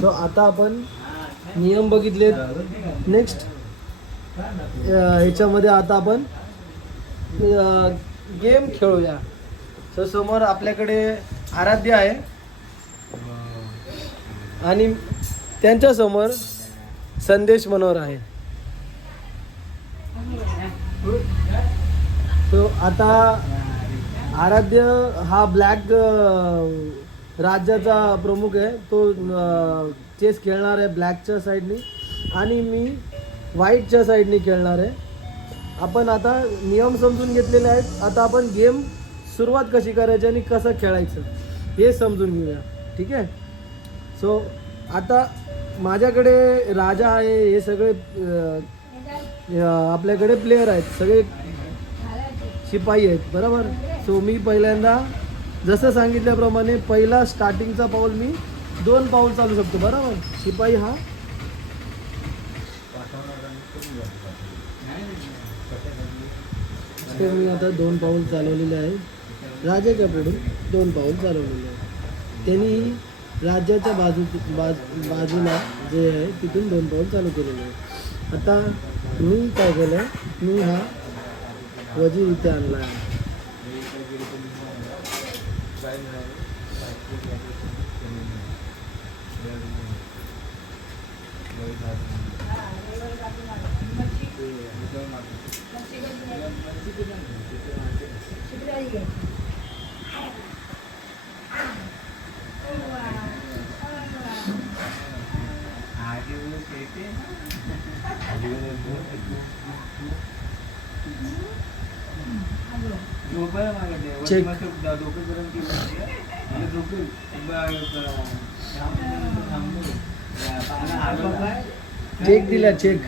So आता आपण नियम बघितलेत. नेक्स्ट ह्याच्यामध्ये आता आपण गेम खेळूया. सो समोर आपल्याकडे आराध्य आहे आणि त्यांच्यासमोर संदेश मनोहर आहे. सो आता आराध्य हा ब्लॅक राज्याचा प्रमुख आहे. तो चेस खेळणार आहे ब्लॅकच्या साईडनी आणि मी व्हाईटच्या साईडनी खेळणार आहे. आपण आता नियम समजून घेतलेले आहेत. आता आपण गेम सुरुवात कशी करायची आणि कसं खेळायचं हे समजून घेऊया. ठीक आहे. सो आता माझ्याकडे राजा आहे. हे सगळे आपल्याकडे प्लेयर आहेत, सगळे शिपाई आहेत बरोबर. सो मी पहिल्यांदा जसं सांगितल्याप्रमाणे पहिला स्टार्टिंगचा पाऊल मी 2 पाऊल चालू शकतो बरोबर. शिपाई हा मी आता 2 पाऊल चालवलेले आहे. राजाच्या पुढून 2 पाऊल चालवलेले आहे. त्यांनी राज्याच्या बाजूला जे आहे तिथून 2 पाऊल चालू केलेले आहे. आता मी काय केलं आहे, मी हा वजीर इथे आणला आहे. चेक दिला चेक.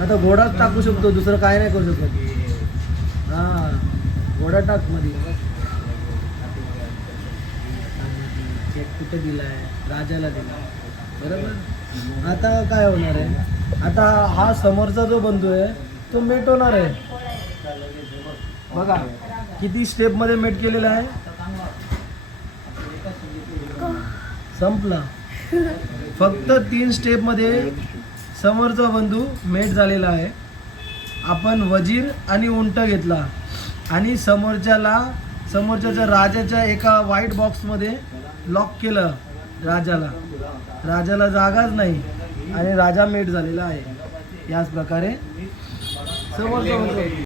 आता घोडाच टाकू शकतो, दुसरं काय नाही करू शकत. हा घोडा टाक मध्ये. चेक कुठे दिलाय? राजाला दिला बरोबर. आता काय होणार आहे, आता हा समोरचा जो बंधू आहे तो मेट होणार आहे. बघा किती स्टेप मध्ये मेट केलेला आहे. संपला. फक्त 3 स्टेप मध्ये समोरचा बंधू मेट झालेला आहे. आपण वजीर आणि उंट घेतला आणि समोरच्या राजाच्या एका व्हाईट बॉक्समध्ये लॉक केलं. राजाला जागाच नाही आणि राजा मेट झालेला आहे. याच प्रकारे समोरचा